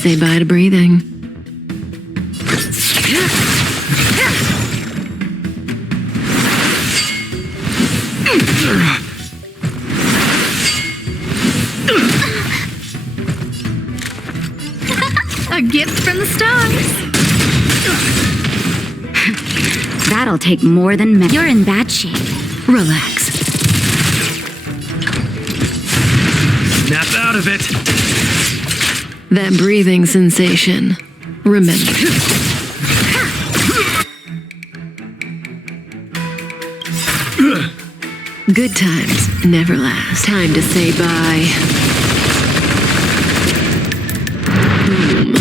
Say bye to breathing. A gift from the stars. That'll take more than You're in bad shape. Relax. Snap out of it. That breathing sensation. Remember. Good times never last. Time to say bye. Boom.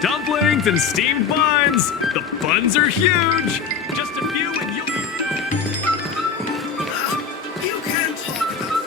Dumplings and steamed buns. The buns are huge. Just a few and you'll be... You can talk about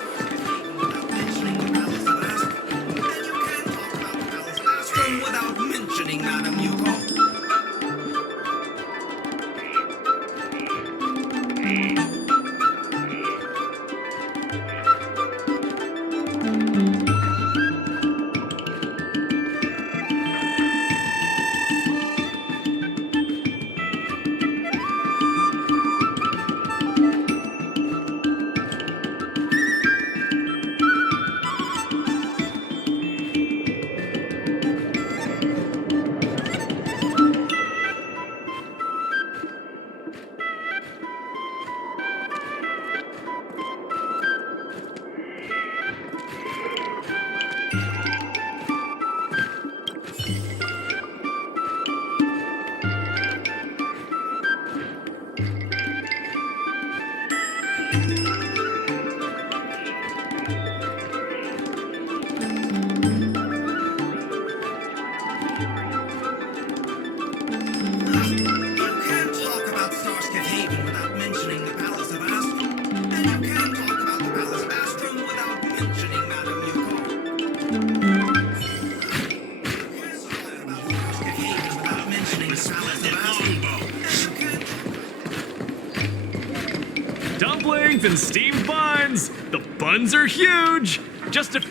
without mentioning the Palace of Astrum. And you can talk about the Palace of Astrum without mentioning Madame Yuko. Dumplings and steamed buns. The buns are huge. Just a...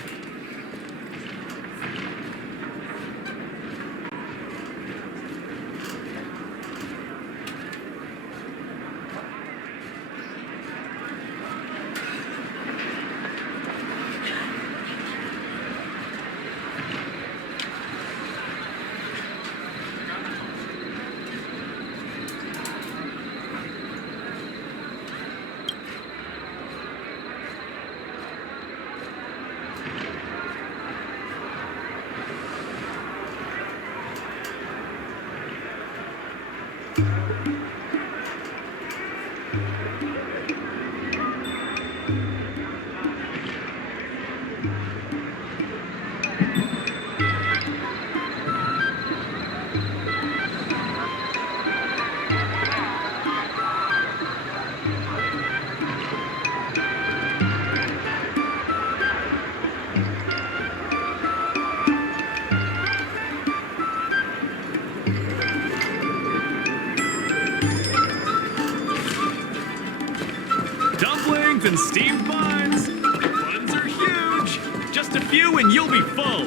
Dumplings and steamed buns. The buns are huge. Just a few and you'll be full.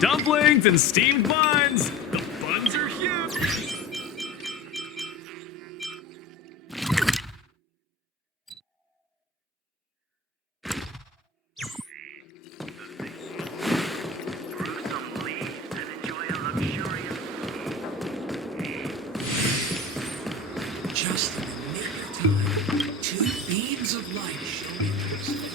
Dumplings and steamed buns! The buns are huge! Just in the nick of time, two beams of light shone into his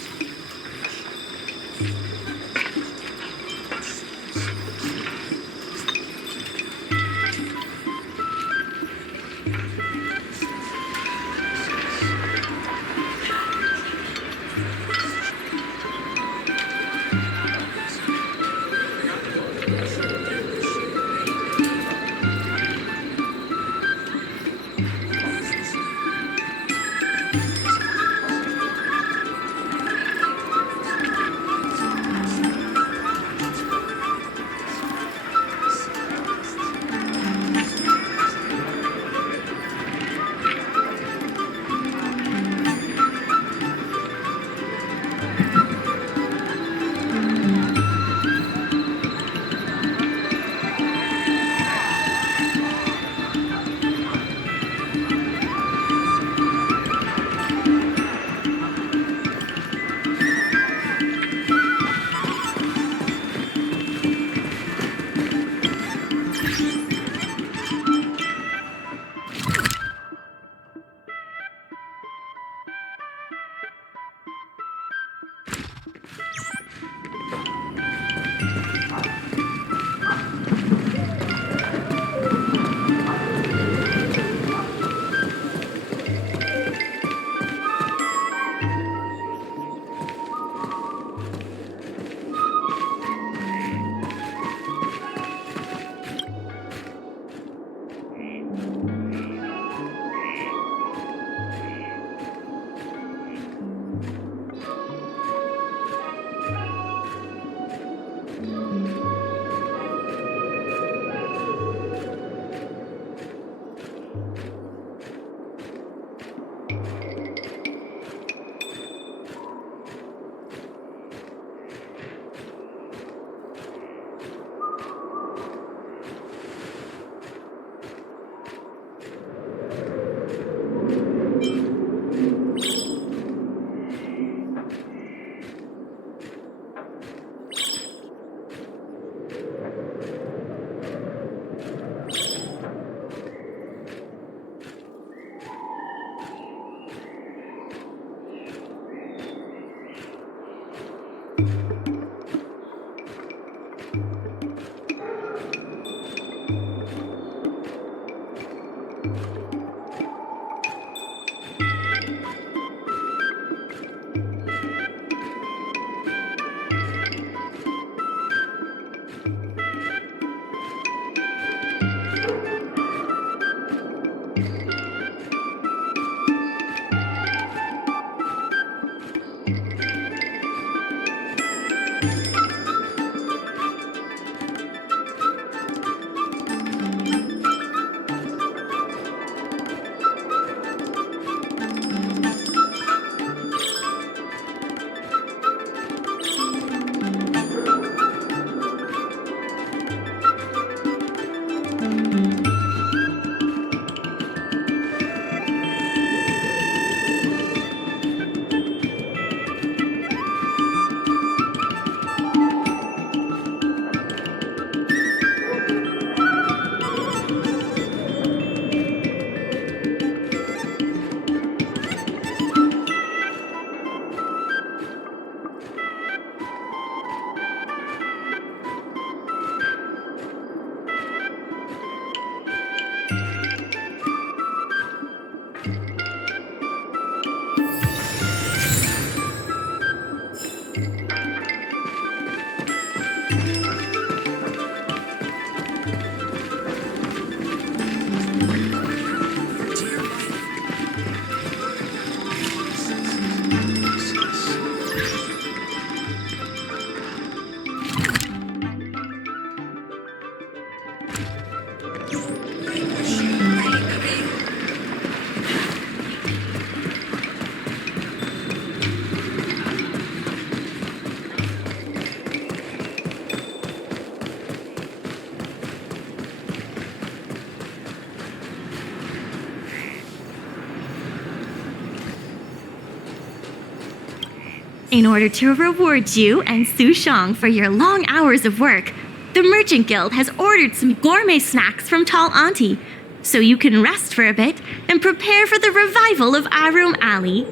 In order to reward you and Su Shang for your long hours of work, the Merchant Guild has ordered some gourmet snacks from Tall Auntie, so you can rest for a bit and prepare for the revival of Aurum Alley.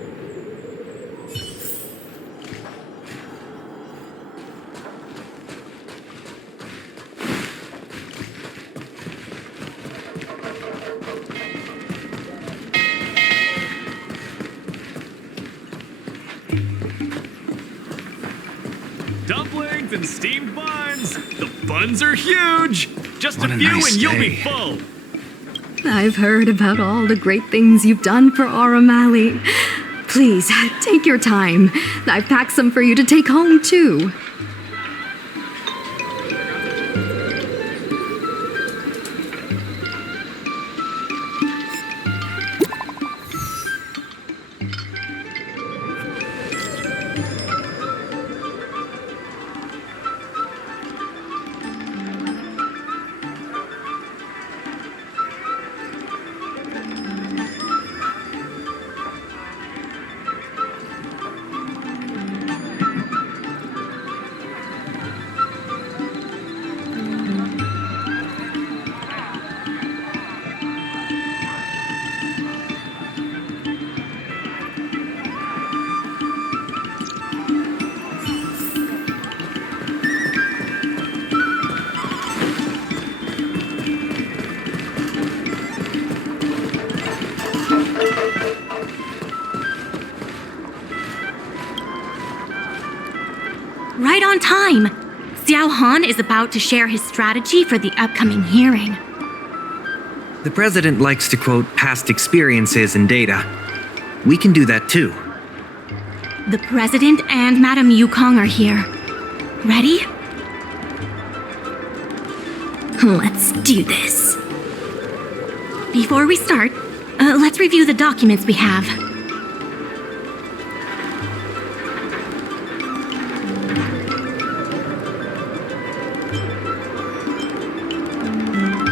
Dumplings and steamed buns. The buns are huge. Just What a a few nice and you'll be day. full. I've heard about all the great things you've done for Aurum Alley. Please, take your time. I've packed some for you to take home, too. Right on time! Xiao Han is about to share his strategy for the upcoming hearing. The president likes to quote past experiences and data. We can do that too. The president and Madame Yukong are here. Ready? Let's do this. Before we start, let's review the documents we have.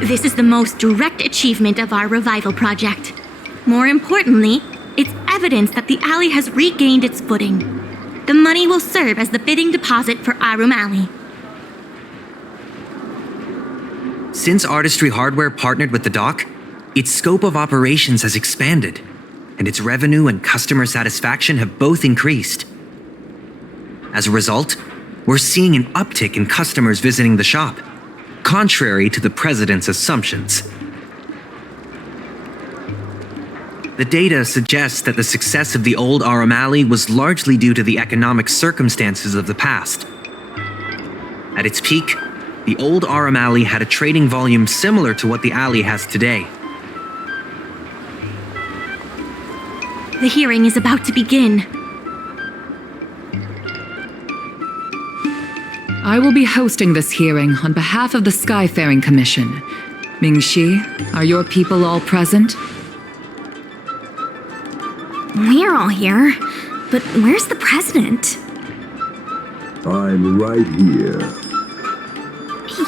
This is the most direct achievement of our revival project. More importantly, it's evidence that the alley has regained its footing. The money will serve as the bidding deposit for Aurum Alley. Since Artistry Hardware partnered with the dock, its scope of operations has expanded, and its revenue and customer satisfaction have both increased. As a result, we're seeing an uptick in customers visiting the shop, contrary to the president's assumptions. The data suggests that the success of the old Aurum Alley was largely due to the economic circumstances of the past. At its peak, the old Aurum Alley had a trading volume similar to what the alley has today. The hearing is about to begin. I will be hosting this hearing on behalf of the Skyfaring Commission. Mingxi, are your people all present? We're all here, but where's the president? I'm right here.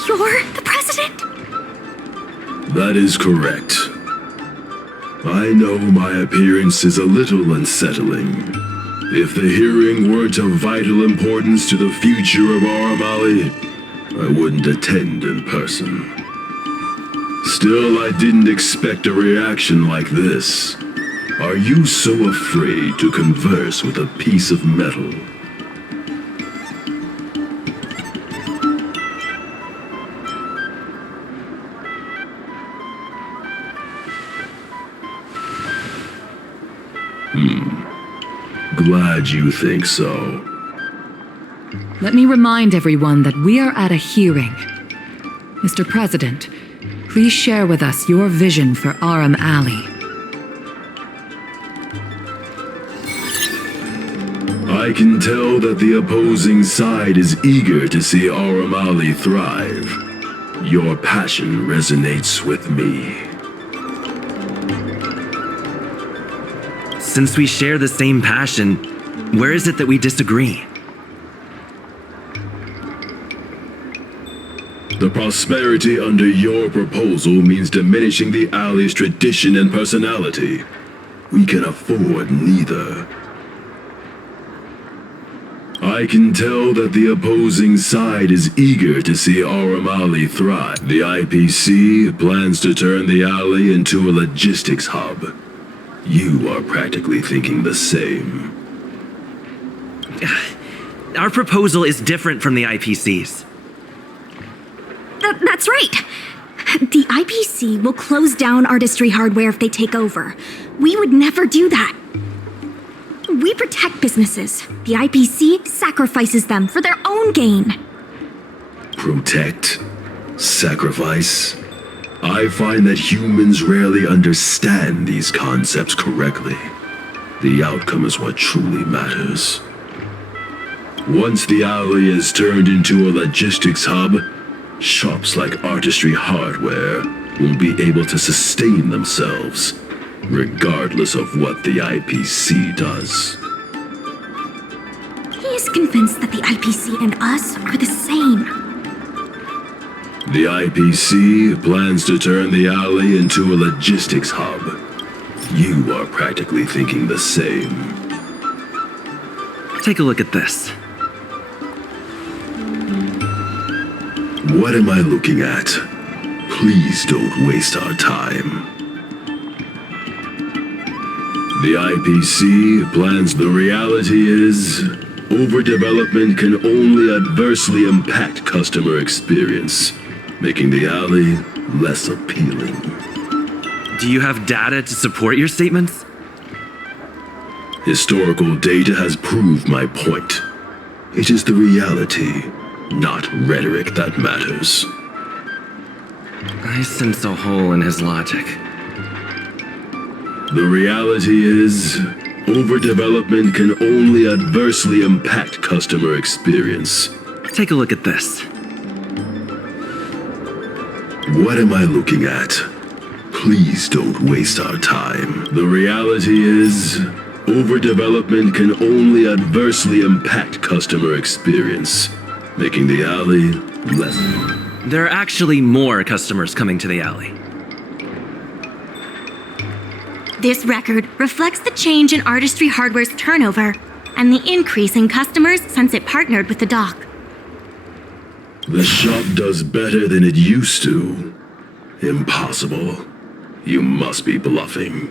You're the president? That is correct. I know my appearance is a little unsettling. If the hearing weren't of vital importance to the future of Aurum Alley, I wouldn't attend in person. Still, I didn't expect a reaction like this. Are you so afraid to converse with a piece of metal? Glad you think so. Let me remind everyone that we are at a hearing. Mr. President, please share with us your vision for Aurum Alley. I can tell that the opposing side is eager to see Aurum Alley thrive. Your passion resonates with me. Since we share the same passion, where is it that we disagree? The prosperity under your proposal means diminishing the alley's tradition and personality. We can afford neither. I can tell that the opposing side is eager to see Aurum Alley thrive. The IPC plans to turn the alley into a logistics hub. You are practically thinking the same. Our proposal is different from the IPC's. That's right. The IPC will close down Artistry Hardware if they take over. We would never do that. We protect businesses. The IPC sacrifices them for their own gain. Protect? Sacrifice? I find that humans rarely understand these concepts correctly. The outcome is what truly matters. Once the alley is turned into a logistics hub, shops like Artistry Hardware will be able to sustain themselves, regardless of what the IPC does. He is convinced that the IPC and us are the same. The IPC plans to turn the alley into a logistics hub. You are practically thinking the same. Take a look at this. What am I looking at? Please don't waste our time. The IPC plans. The reality is, overdevelopment can only adversely impact customer experience, making the alley less appealing. Do you have data to support your statements? Historical data has proved my point. It is the reality, not rhetoric, that matters. I sense a hole in his logic. The reality is, overdevelopment can only adversely impact customer experience. Take a look at this. What am I looking at? Please don't waste our time. The reality is, overdevelopment can only adversely impact customer experience, making the alley less. There are actually more customers coming to the alley. This record reflects the change in Artistry Hardware's turnover and the increase in customers since it partnered with the dock. The shop does better than it used to. Impossible. You must be bluffing.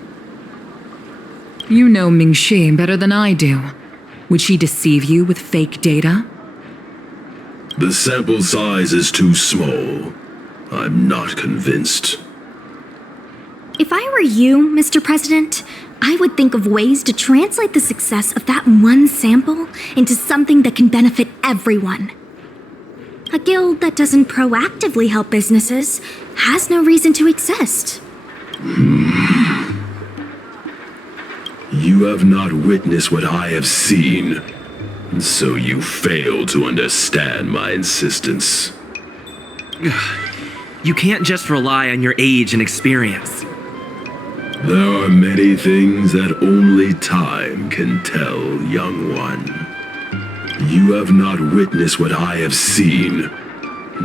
You know Ming-Shi better than I do. Would she deceive you with fake data? The sample size is too small. I'm not convinced. If I were you, Mr. President, I would think of ways to translate the success of that one sample into something that can benefit everyone. A guild that doesn't proactively help businesses has no reason to exist. You have not witnessed what I have seen, so you fail to understand my insistence. You can't just rely on your age and experience. There are many things that only time can tell, young one. You have not witnessed what I have seen,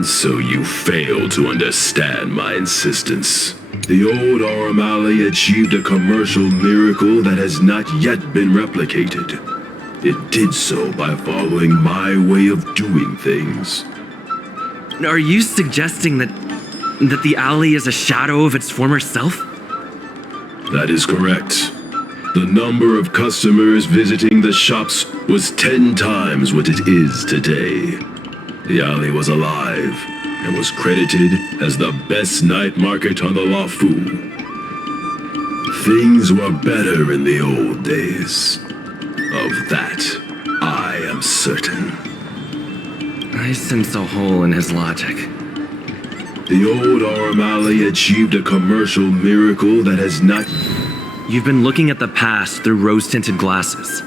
so you fail to understand my insistence. The old Aurum Alley achieved a commercial miracle that has not yet been replicated. It did so by following my way of doing things. Are you suggesting that the alley is a shadow of its former self? That is correct. The number of customers visiting the shops was 10 times what it is today. The alley was alive and was credited as the best night market on the Lafu. Things were better in the old days. Of that, I am certain. I sense a hole in his logic. The old Aurum Alley achieved a commercial miracle that has not... You've been looking at the past through rose-tinted glasses.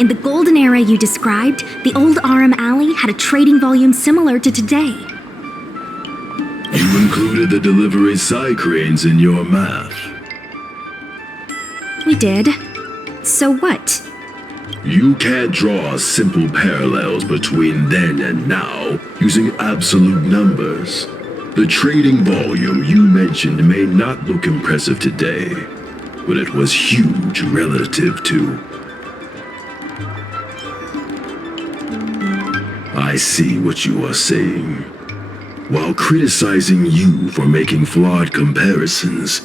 In the golden era you described, the old Aurum Alley had a trading volume similar to today. You included the delivery side cranes in your math. We did. So what? You can't draw simple parallels between then and now using absolute numbers. The trading volume you mentioned may not look impressive today, but it was huge relative to... I see what you are saying. While criticizing you for making flawed comparisons,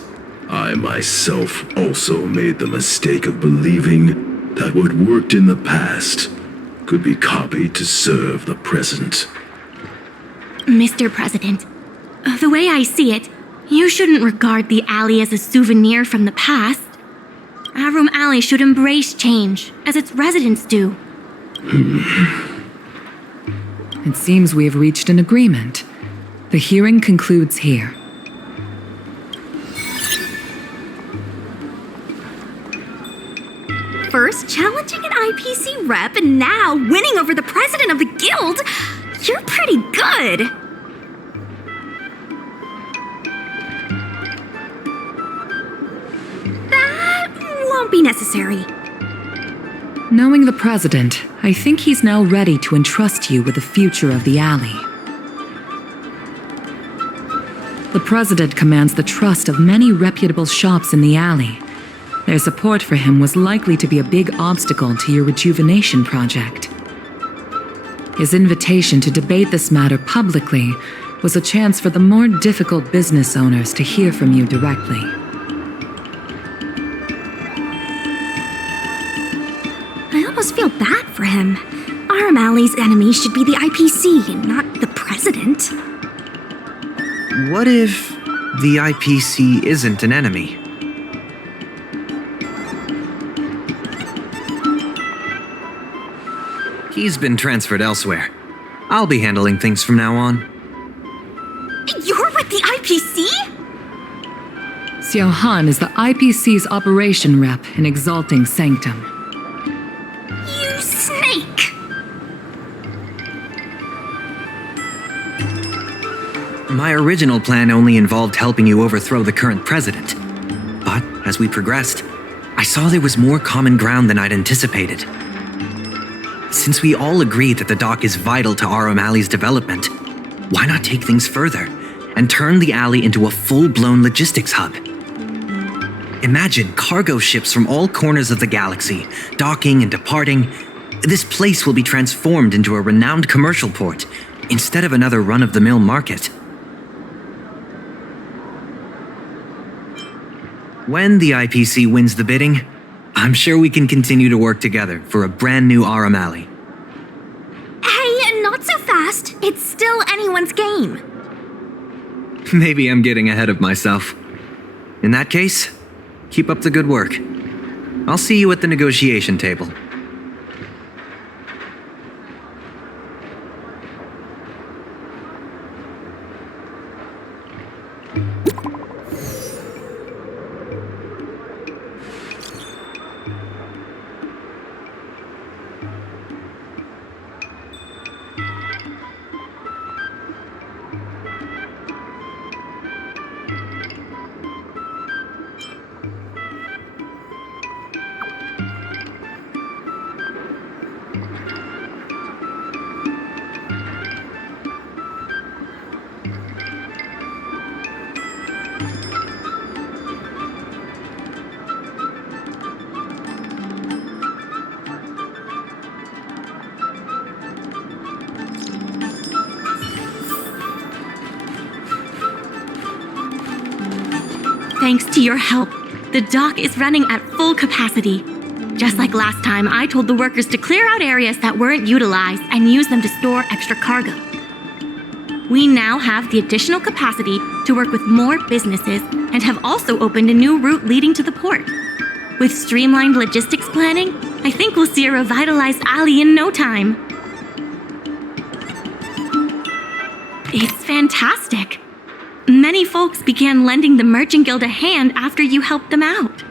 I myself also made the mistake of believing that what worked in the past could be copied to serve the present. Mr. President, the way I see it, you shouldn't regard the alley as a souvenir from the past. Aurum Alley should embrace change, as its residents do. It seems we have reached an agreement. The hearing concludes here. First challenging an IPC rep and now winning over the president of the guild. You're pretty good. That won't be necessary. Knowing the president, I think he's now ready to entrust you with the future of the alley. The president commands the trust of many reputable shops in the alley. Their support for him was likely to be a big obstacle to your rejuvenation project. His invitation to debate this matter publicly was a chance for the more difficult business owners to hear from you directly. I almost feel bad for him. Aurum Alley's enemy should be the IPC and not the president. What if the IPC isn't an enemy? He's been transferred elsewhere. I'll be handling things from now on. You're with the IPC? Xiao Han is the IPC's operation rep in Exalting Sanctum. You snake! My original plan only involved helping you overthrow the current president. But as we progressed, I saw there was more common ground than I'd anticipated. Since we all agree that the dock is vital to Aurum Alley's development, why not take things further and turn the alley into a full-blown logistics hub? Imagine cargo ships from all corners of the galaxy, docking and departing. This place will be transformed into a renowned commercial port, instead of another run-of-the-mill market. When the IPC wins the bidding, I'm sure we can continue to work together for a brand new Aurum Alley. Hey, not so fast. It's still anyone's game. Maybe I'm getting ahead of myself. In that case, keep up the good work. I'll see you at the negotiation table. Thanks to your help, the dock is running at full capacity. Just like last time, I told the workers to clear out areas that weren't utilized and use them to store extra cargo. We now have the additional capacity to work with more businesses and have also opened a new route leading to the port. With streamlined logistics planning, I think we'll see a revitalized alley in no time. It's fantastic. Many folks began lending the Merchant Guild a hand after you helped them out.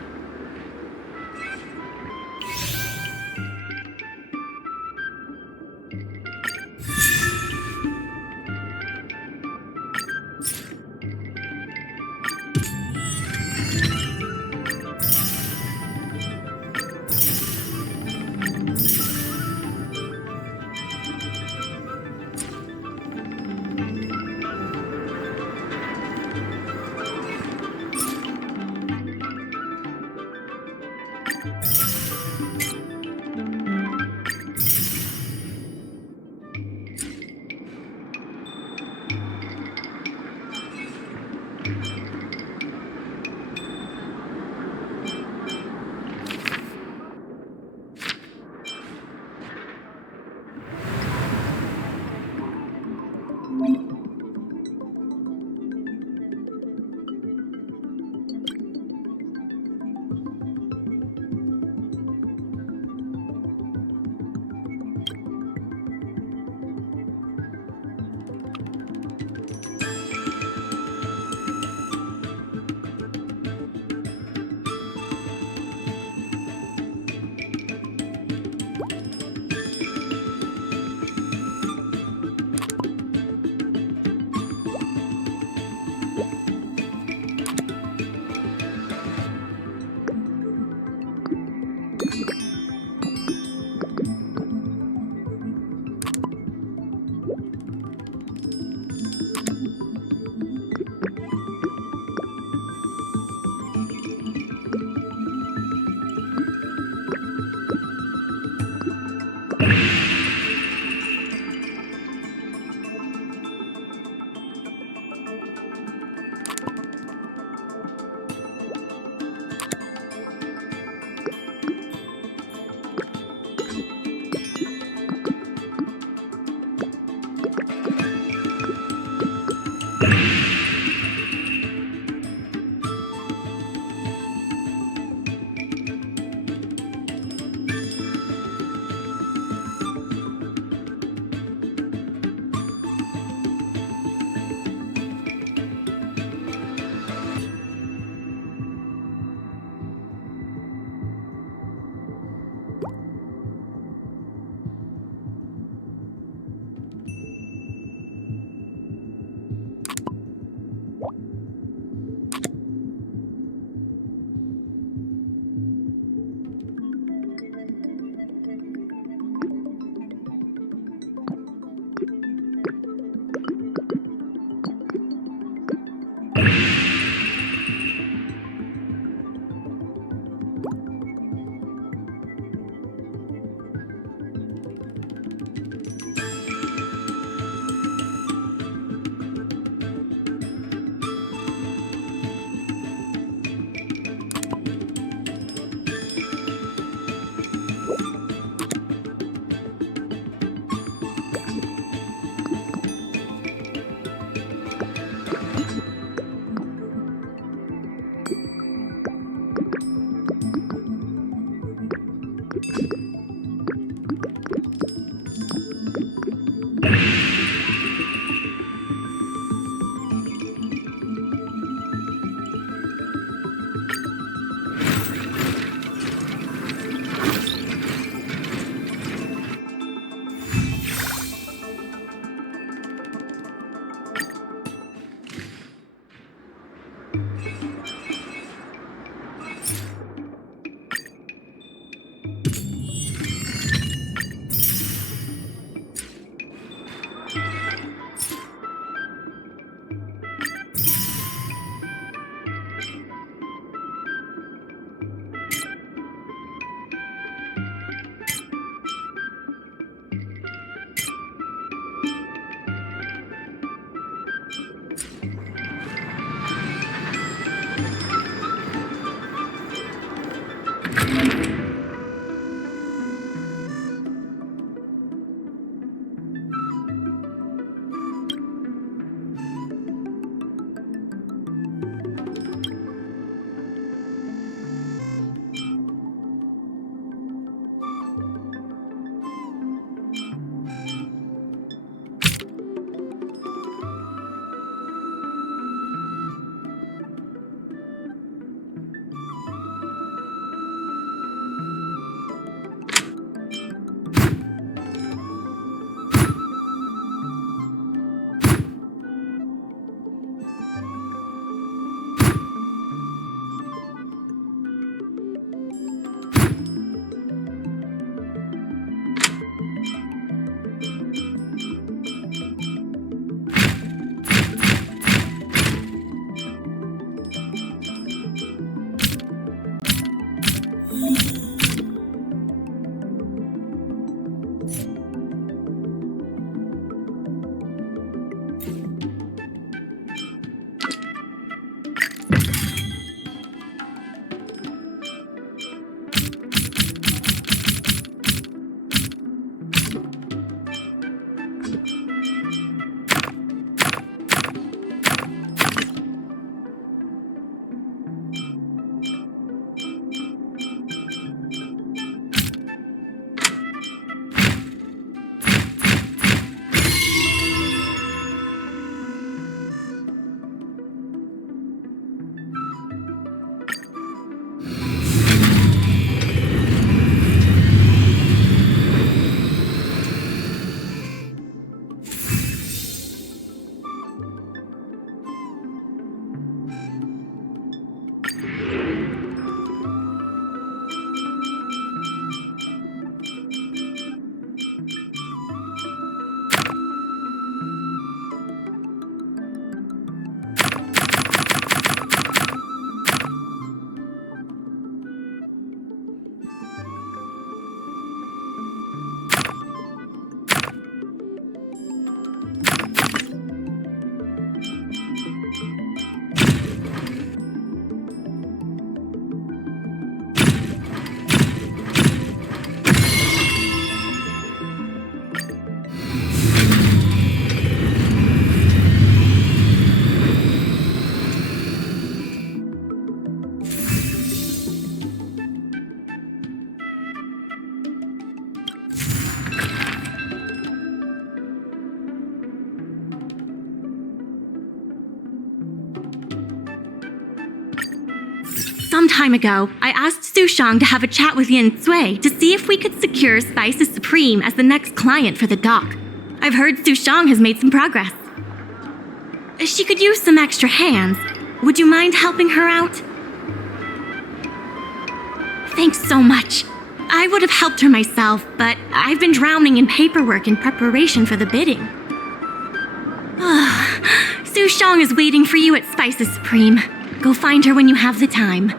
Some time ago, I asked Sushang to have a chat with Yin Sui to see if we could secure Spices Supreme as the next client for the dock. I've heard Sushang has made some progress. She could use some extra hands. Would you mind helping her out? Thanks so much. I would have helped her myself, but I've been drowning in paperwork in preparation for the bidding. Sushang is waiting for you at Spices Supreme. Go find her when you have the time.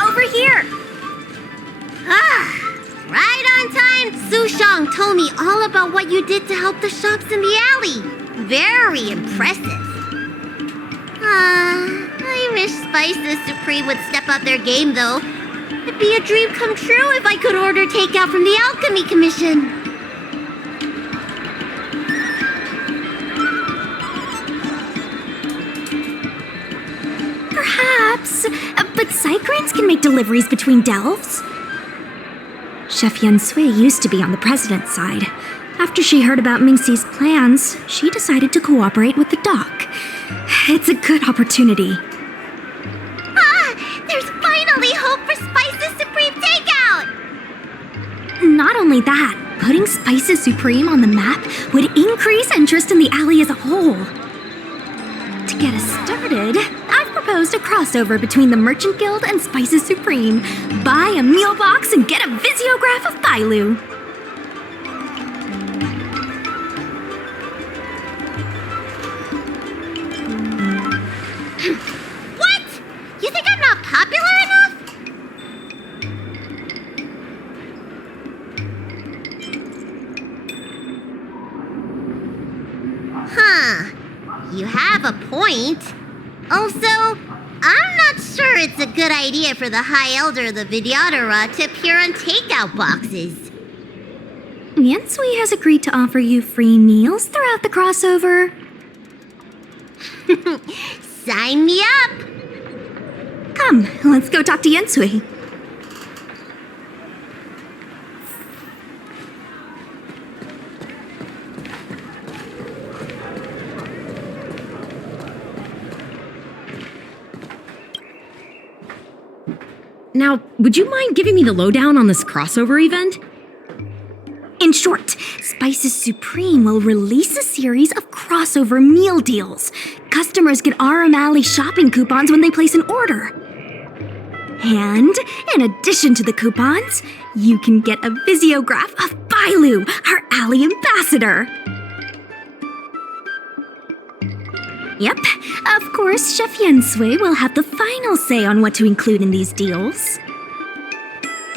Over here! Right on time! Sushang told me all about what you did to help the shops in the alley. Very impressive. I wish Spices Supreme would step up their game, though. It'd be a dream come true if I could order takeout from the Alchemy Commission. Perhaps, but Cycranes can make deliveries between delves. Chef Yin Sui used to be on the president's side. After she heard about Mingxi's plans, she decided to cooperate with the doc. It's a good opportunity. Ah! There's finally hope for Spice's Supreme Takeout! Not only that, putting Spices Supreme on the map would increase interest in the alley as a whole. To get us started, I've proposed a crossover between the Merchant Guild and Spices Supreme. Buy a meal box and get a visiograph of Bailu. What? You think I'm not popular enough? Huh. You have a point. Also, I'm not sure it's a good idea for the High Elder of the Vidyadhara to appear on takeout boxes. Yensui has agreed to offer you free meals throughout the crossover. Sign me up! Come, let's go talk to Yensui. Now, would you mind giving me the lowdown on this crossover event? In short, Spices Supreme will release a series of crossover meal deals. Customers get Aurum Alley shopping coupons when they place an order. And, in addition to the coupons, you can get a visiograph of Bailu, our alley ambassador. Yep, of course, Chef Yensui will have the final say on what to include in these deals.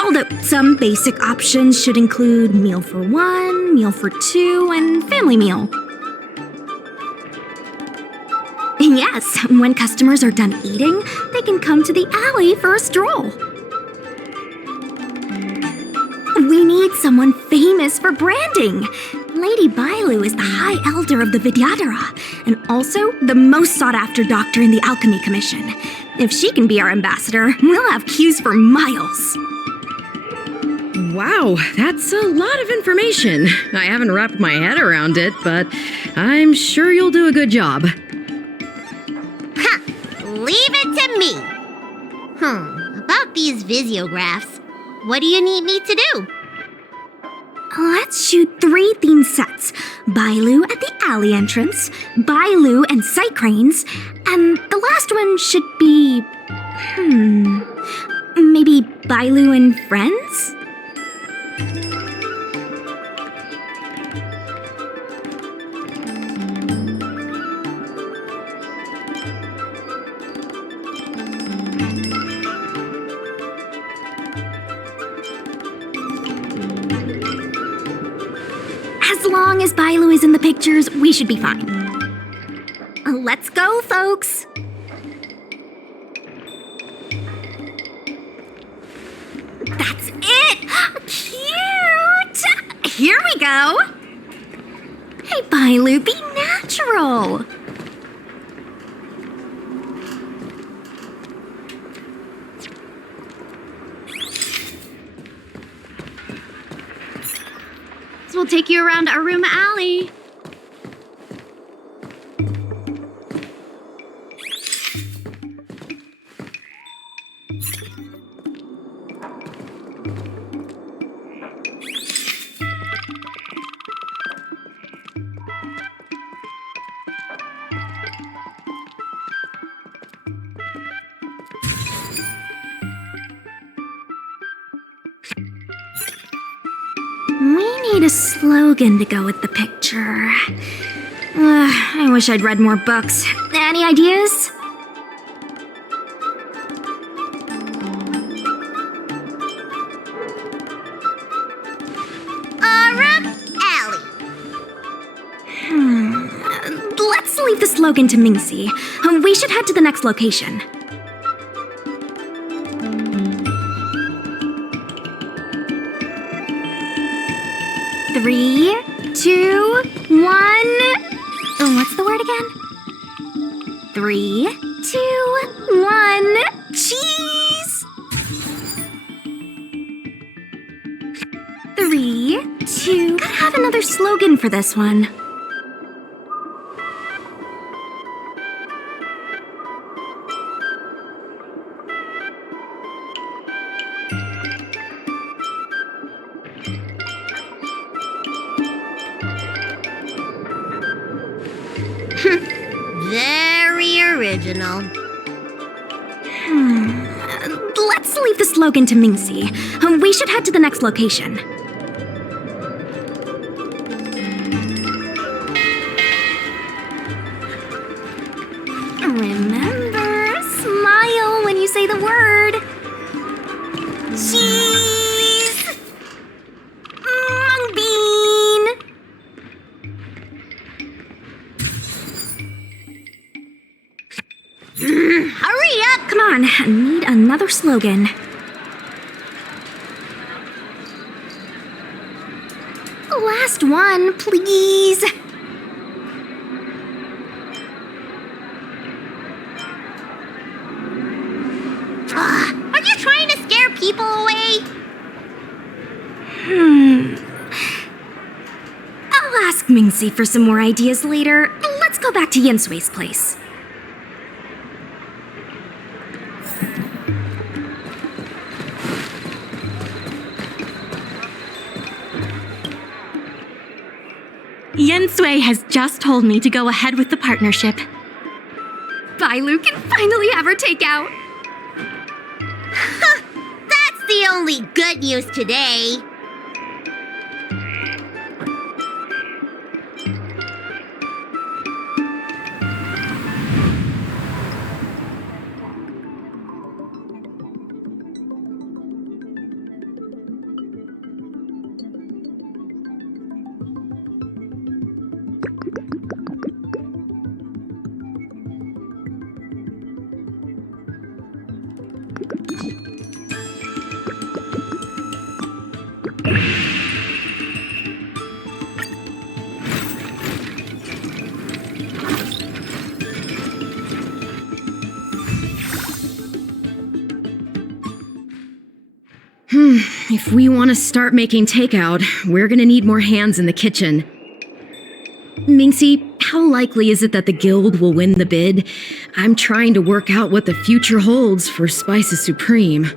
Although some basic options should include meal for one, meal for two, and family meal. Yes, when customers are done eating, they can come to the alley for a stroll. We need someone famous for branding. Lady Bailu is the High Elder of the Vidyadhara, and also the most sought-after doctor in the Alchemy Commission. If she can be our ambassador, we'll have queues for miles. Wow, that's a lot of information. I haven't wrapped my head around it, but I'm sure you'll do a good job. Ha! Leave it to me! About these visiographs, what do you need me to do? Let's shoot 3 theme sets. Bailu at the alley entrance, Bailu and sight cranes, and the last one should be... maybe Bailu and friends? As long as Bailu is in the pictures, we should be fine. Let's go, folks! That's it! Cute! Here we go! Hey, Bailu, be natural! We'll take you around Aurum Alley. We need a slogan to go with the picture. I wish I'd read more books. Any ideas? Aurum Alley. Let's leave the slogan to Mingxi. We should head to the next location. Three, two, one. What's the word again? 3, 2, 1. Cheese! 3, 2. Gotta have another slogan for this one. Very original. Let's leave the slogan to Mingxi. We should head to the next location. Remember, smile when you say the word. Cheese! Mung bean! Hurry up! Come on, I need another slogan. Last one, please. Are you trying to scare people away? I'll ask Mingxi for some more ideas later. Let's go back to Yensui's place. Yensui has just told me to go ahead with the partnership. Bailu can finally have her takeout. That's the only good news today. If we want to start making takeout, we're gonna need more hands in the kitchen. Mingxi, how likely is it that the guild will win the bid? I'm trying to work out what the future holds for Spices Supreme.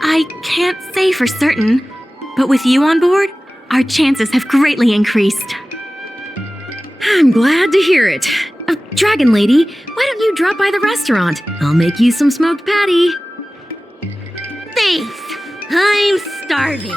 I can't say for certain, but with you on board, our chances have greatly increased. I'm glad to hear it. Dragon Lady, why don't you drop by the restaurant? I'll make you some smoked patty. Thanks. I'm starving.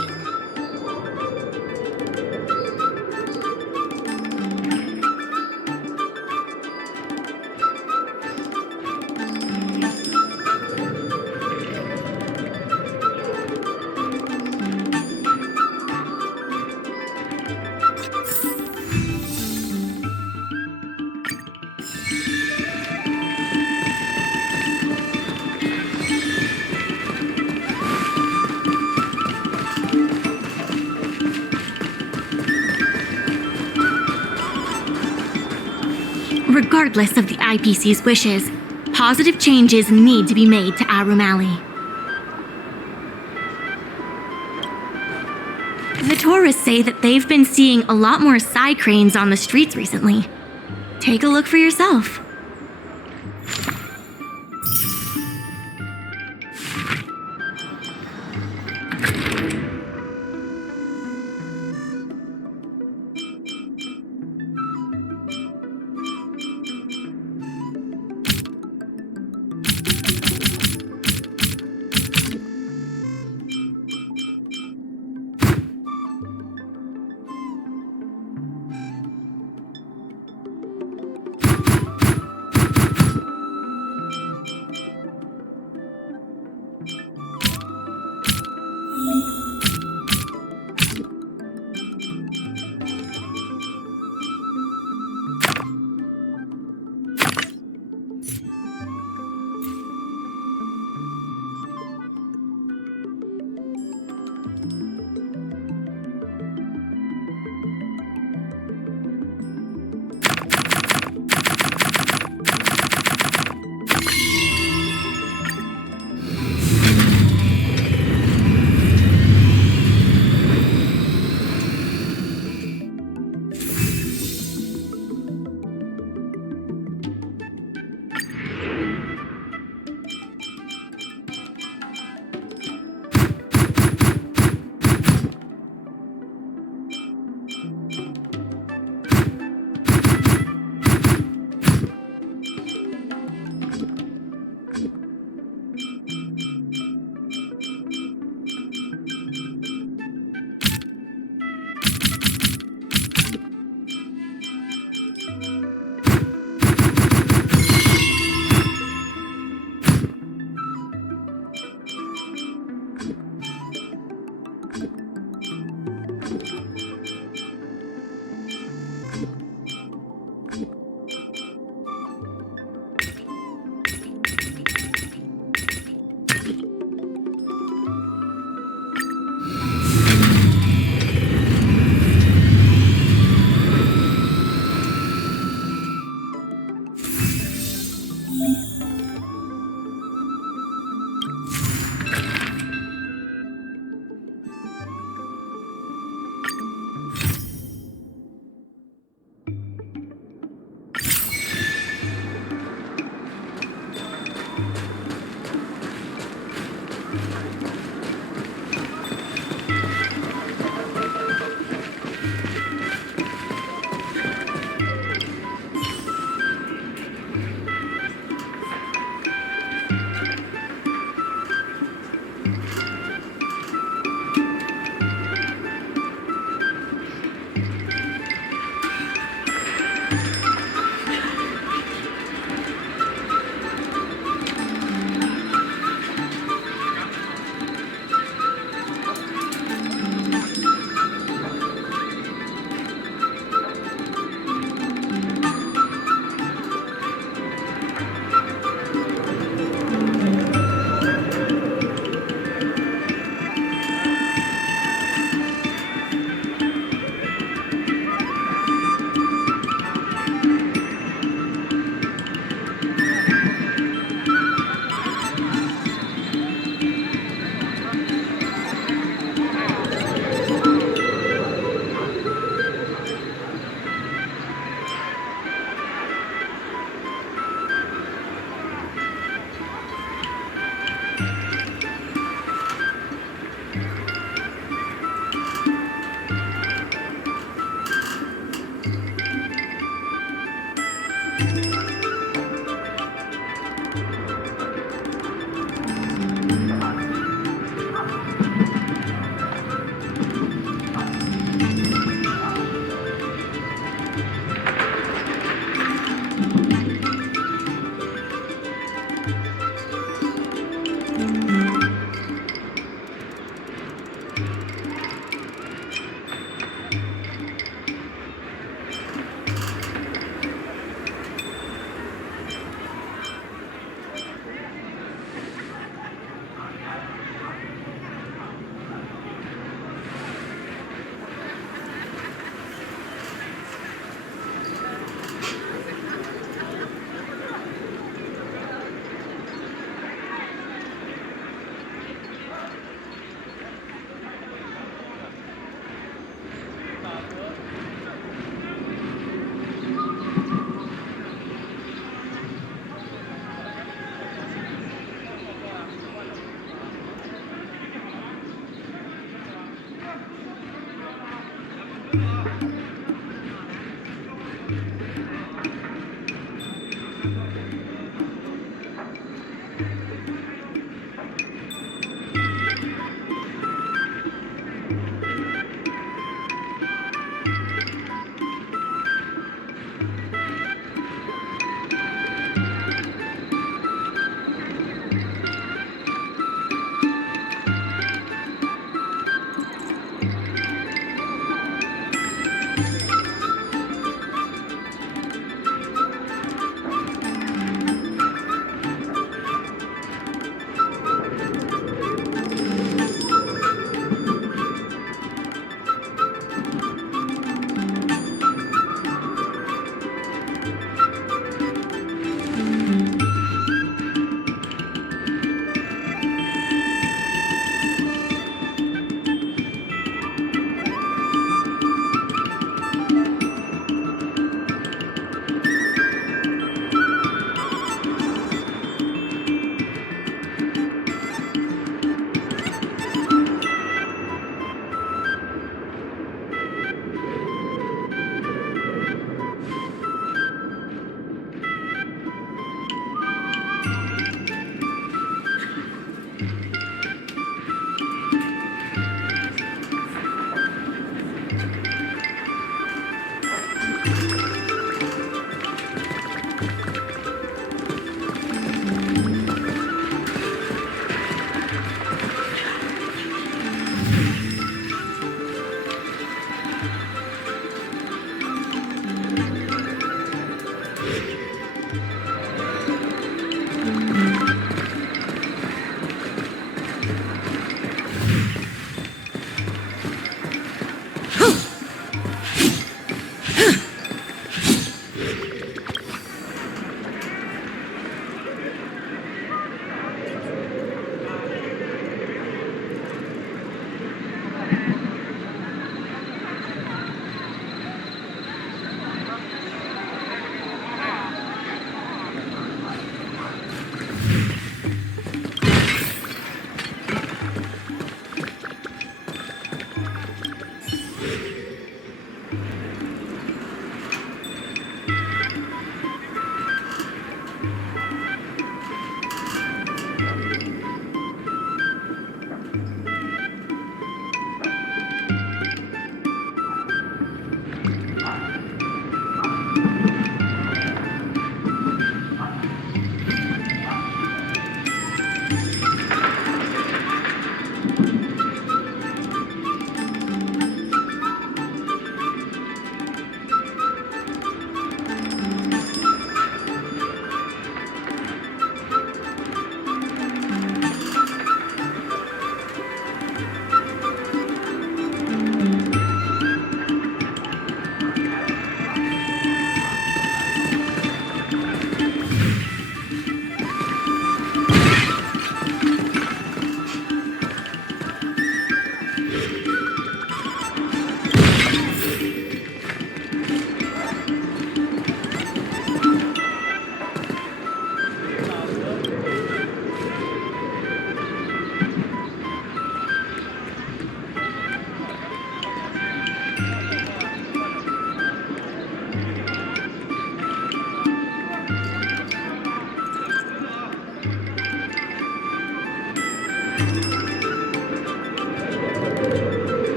Regardless of the IPC's wishes, positive changes need to be made to Aurum Alley. The tourists say that they've been seeing a lot more side cranes on the streets recently. Take a look for yourself.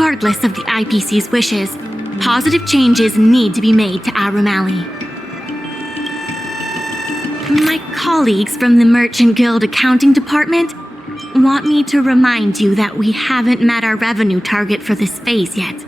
Regardless of the IPC's wishes, positive changes need to be made to Aurum Alley. My colleagues from the Merchant Guild Accounting Department want me to remind you that we haven't met our revenue target for this phase yet.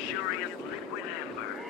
luxurious liquid amber.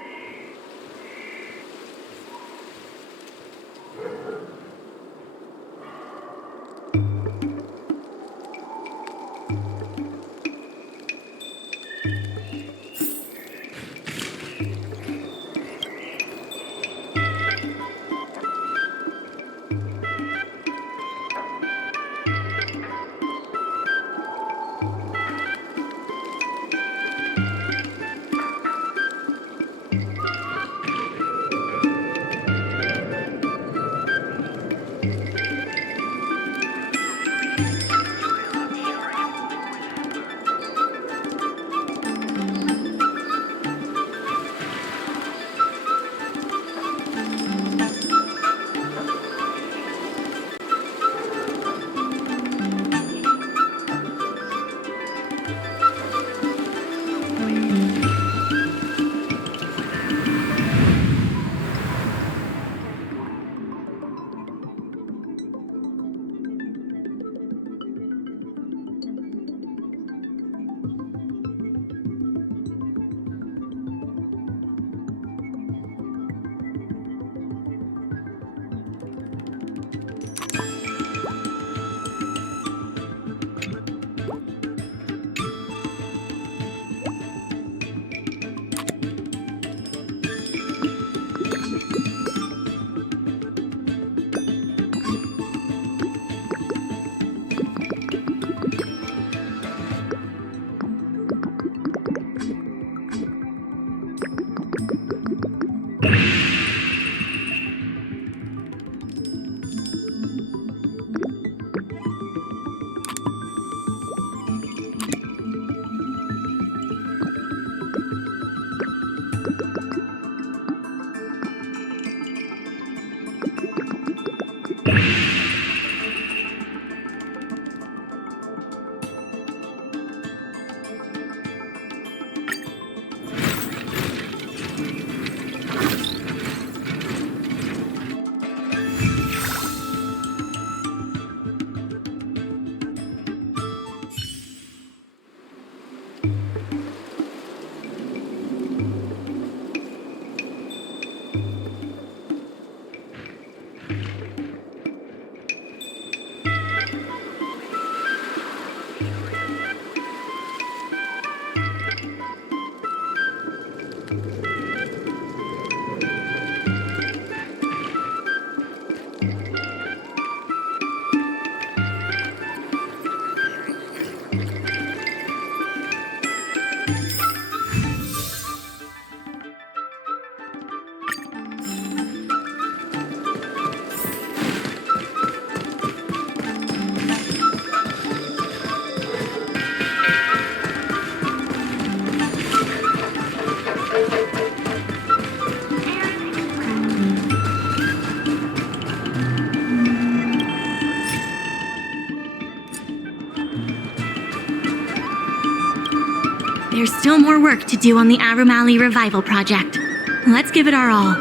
There's still more work to do on the Aurum Revival Project. Let's give it our all.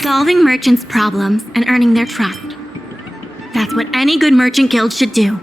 Solving merchants' problems and earning their trust. That's what any good merchant guild should do.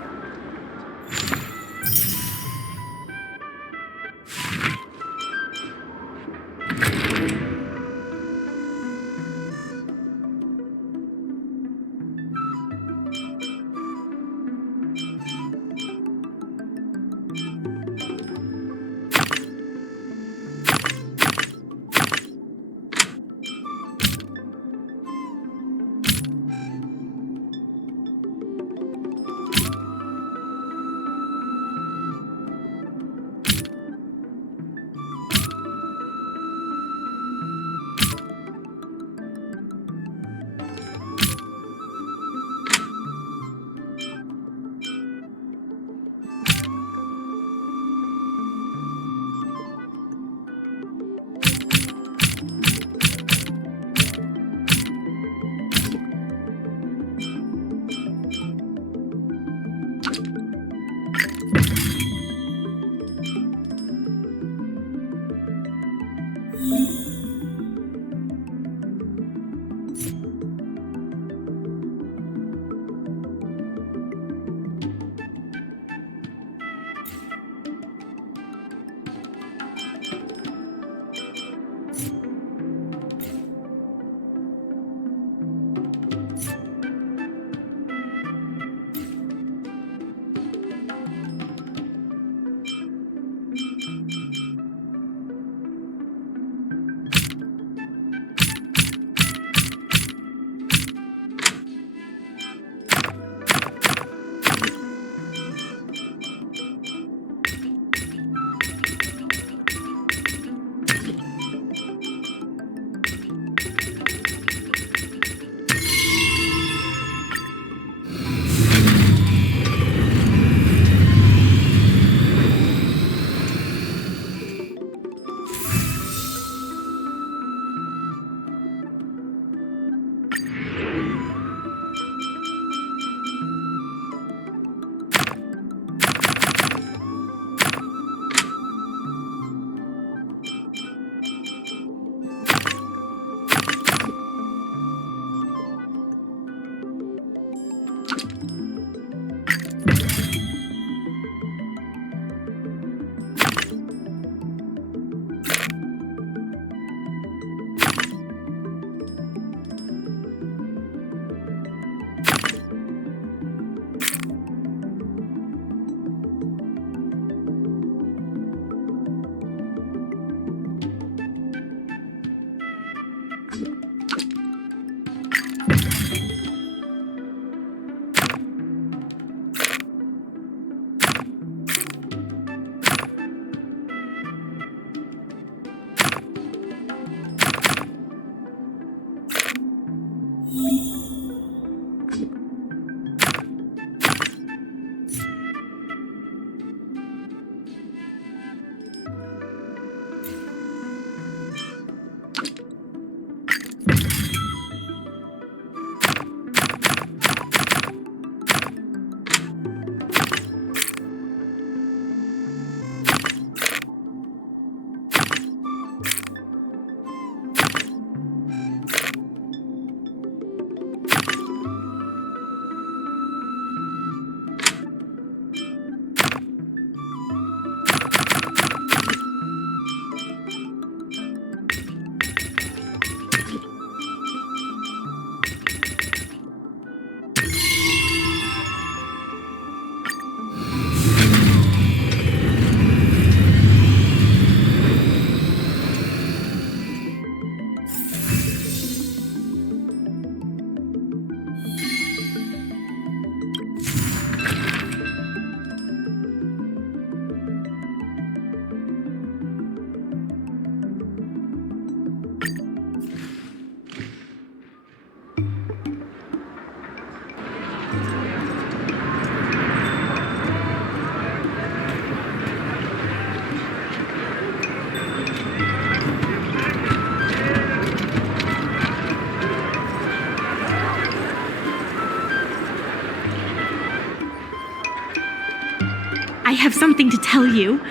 I have something to tell you.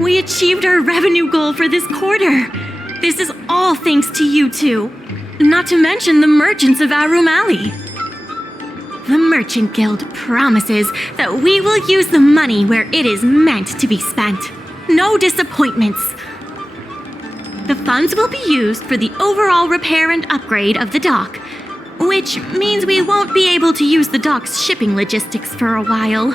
We achieved our revenue goal for this quarter. This is all thanks to you two. Not to mention the merchants of Aurum Alley. The Merchant Guild promises that we will use the money where it is meant to be spent. No disappointments. The funds will be used for the overall repair and upgrade of the dock, which means we won't be able to use the dock's shipping logistics for a while.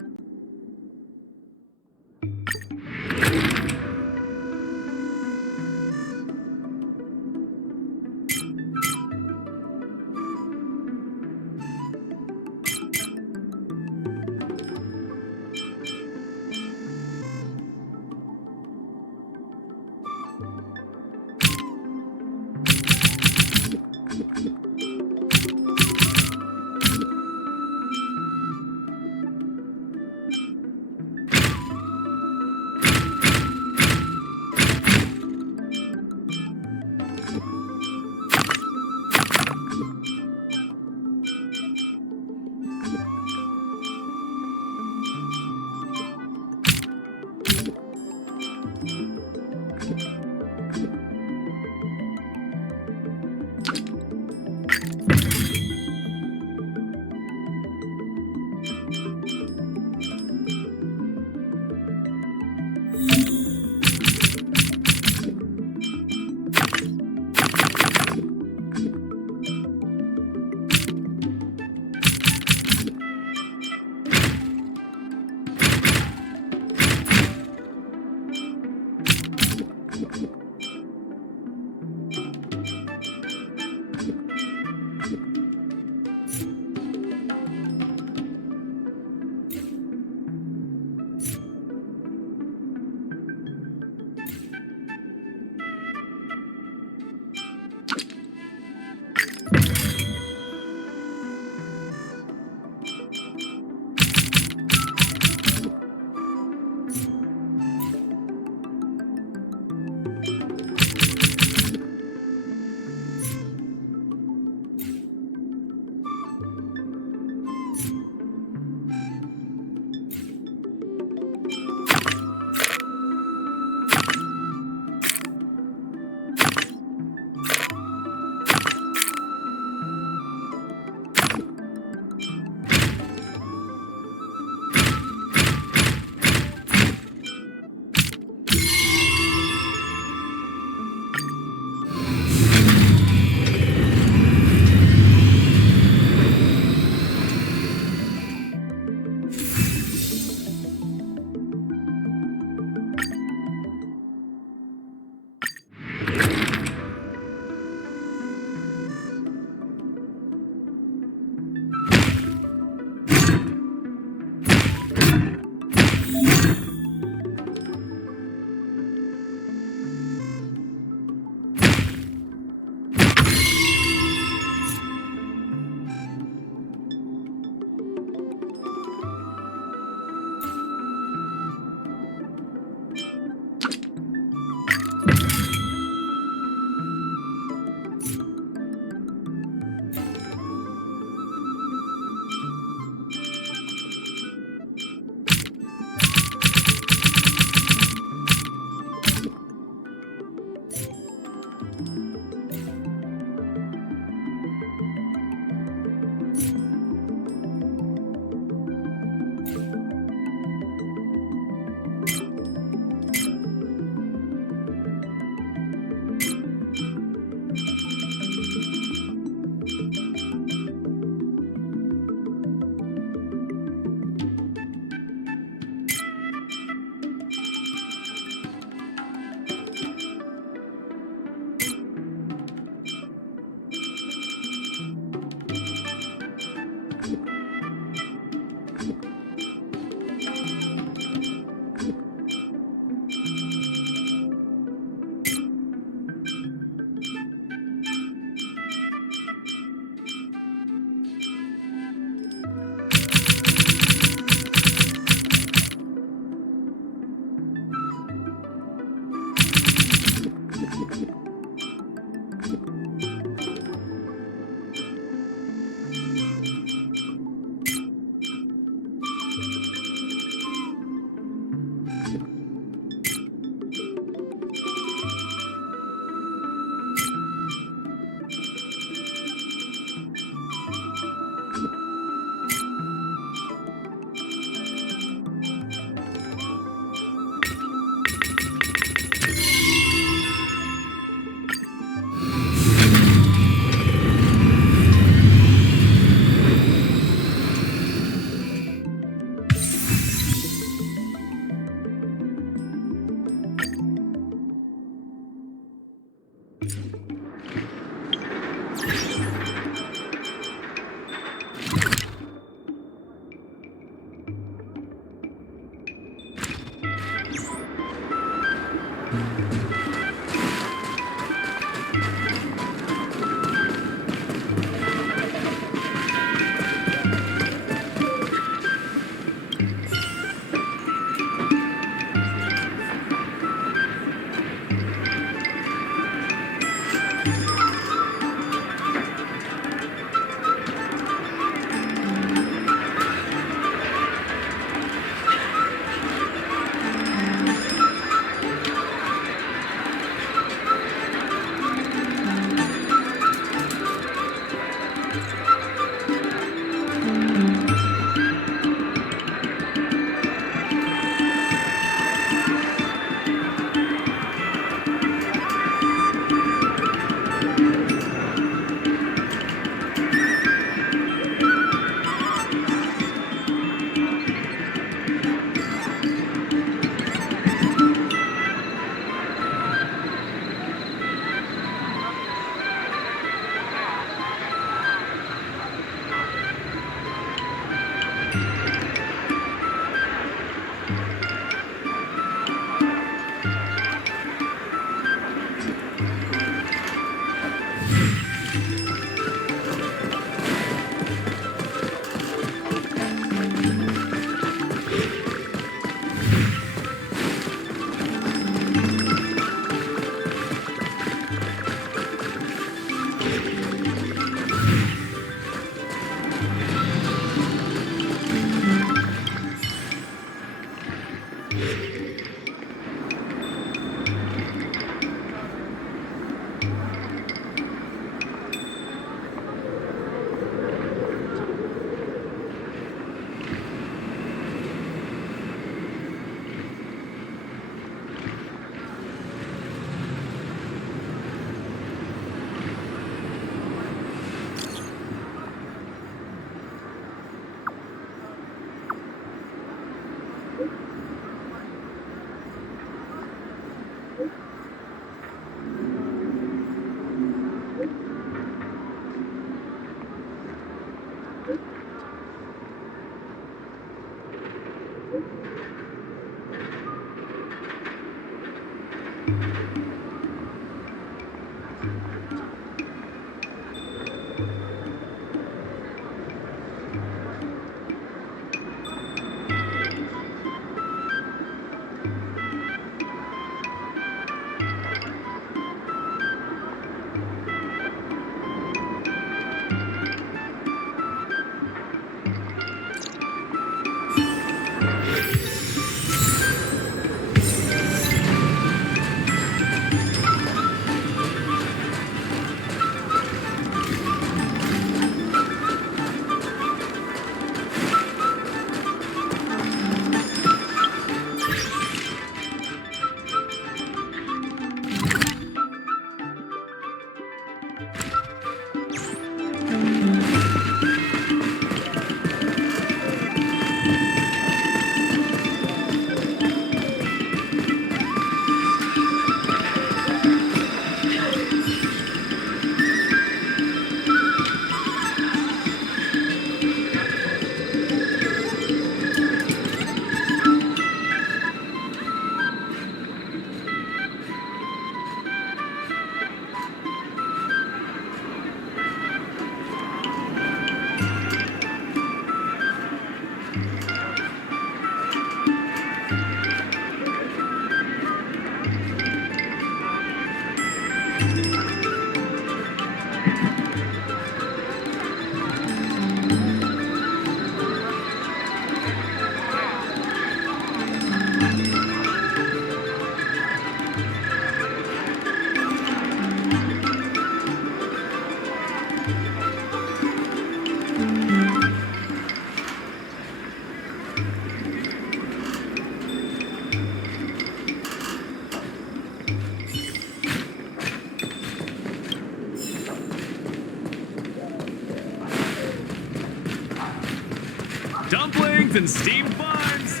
Dumplings and steamed buns.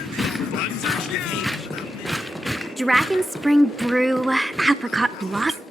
Buns are huge. Dragon Spring Brew, Apricot Blossom.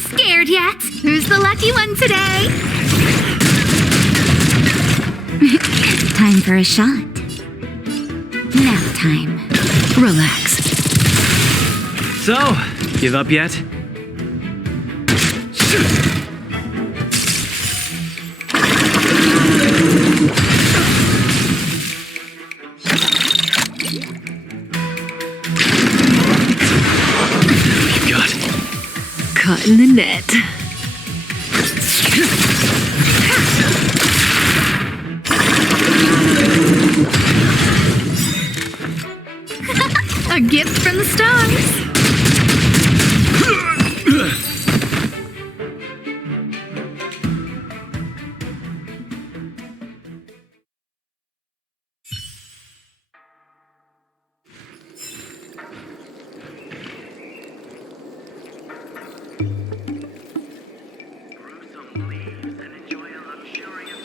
Scared yet? Who's the lucky one today? Time for a shot. Nap time. Relax. So, give up yet? Caught in the net. A gift from the stars. Brew some leaves and enjoy a luxurious